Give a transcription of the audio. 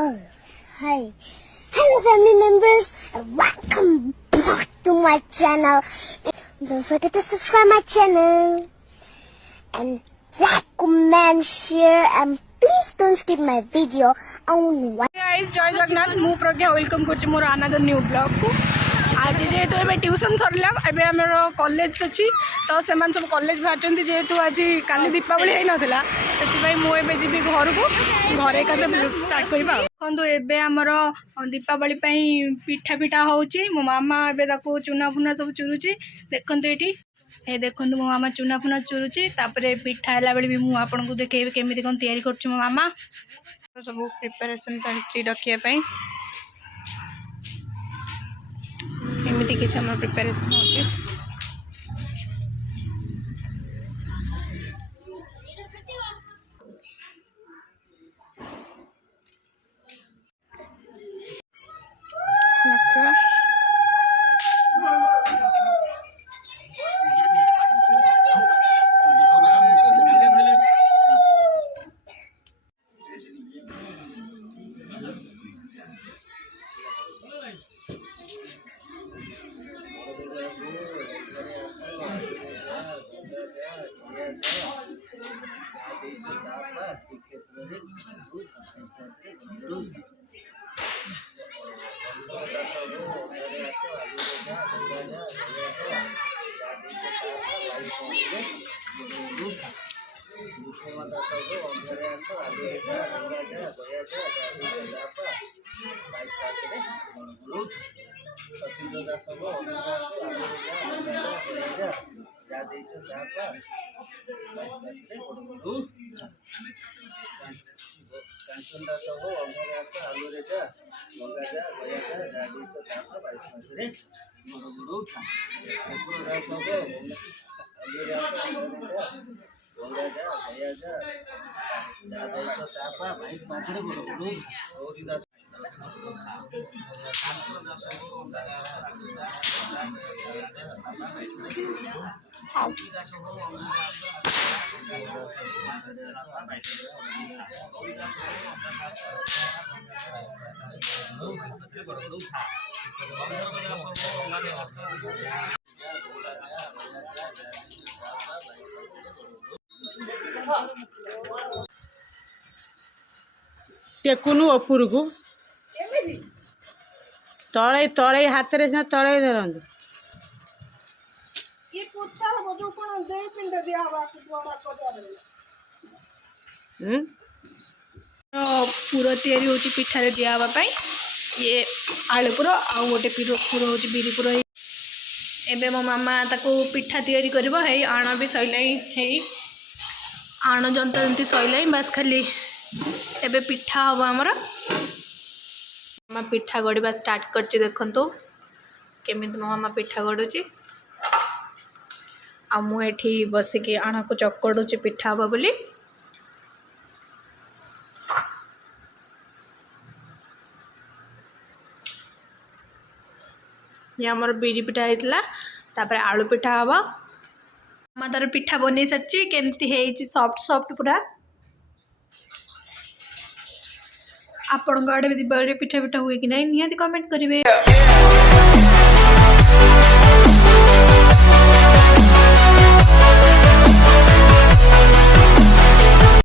Oh, hi. Hello family members and welcome back to my channel. Don't forget to subscribe my channel and like, comment, share and please don't skip my video. Only one. Guys जय जगन्नाथ मु प्रज्ञा welcome करछि मोर another new blog को आज जेहेतु एबे tuition सरला एबे हमर college अछि तो सेमान सब कॉलेज बाहरचंती जेहेतु आज काली दीपावली हेइ नथिला सेति भाई मु एबे जिबी घर को घरे का स्टार्ट करबा कोंदो एबे हमर दीपावली पई पिठा पिठा होउची मो मामा एबे ताको चुना फुना सब चुरुची देखंतु एठी ए देखंतु मो मामा चुना फुना चुरुची तापरे पिठा हला बेली भी मु आपन को देखेबे केमिति कोन तयारी करछु मो मामा सब प्रिपरेशन चलती रखिया पाई एमिति किछ हमर प्रिपरेशन होची नका टेकुनु ओपुर को तले तले हाथ रे सिना तले धरंतु ये कुत्ता हो जो कोन दे पिंड दिया बा बड़ा तो पूरा तयारी होची पिठा रे दिया बा पई ये आलू पूरा आ गोटे पिरो पूरा होची बिरी पूरा एबे मो मामा ताको पिठा तयारी करबो हेई आण भी सइलाई हेई आण जंता जंती सइलाई बस खाली एबे पिठा हबो हमर मामा पिठा गड़िबा स्टार्ट करछि देखंतु केमिति मो मामा पिठा गडुछि आ मु एठी बसिकी आण को चक्कड़ुछि पिठा हबो बोली ये हमर बीजी पिठा हेतला तापर आलू पिठा हबो मामा तार पिठा बनै सच्ची केमिति हेइछि सॉफ्ट सॉफ्ट पूरा आपण गाड़े भी दीपावली पिठा पिठा हुए कि नहीं निहाती कमेंट करिवे।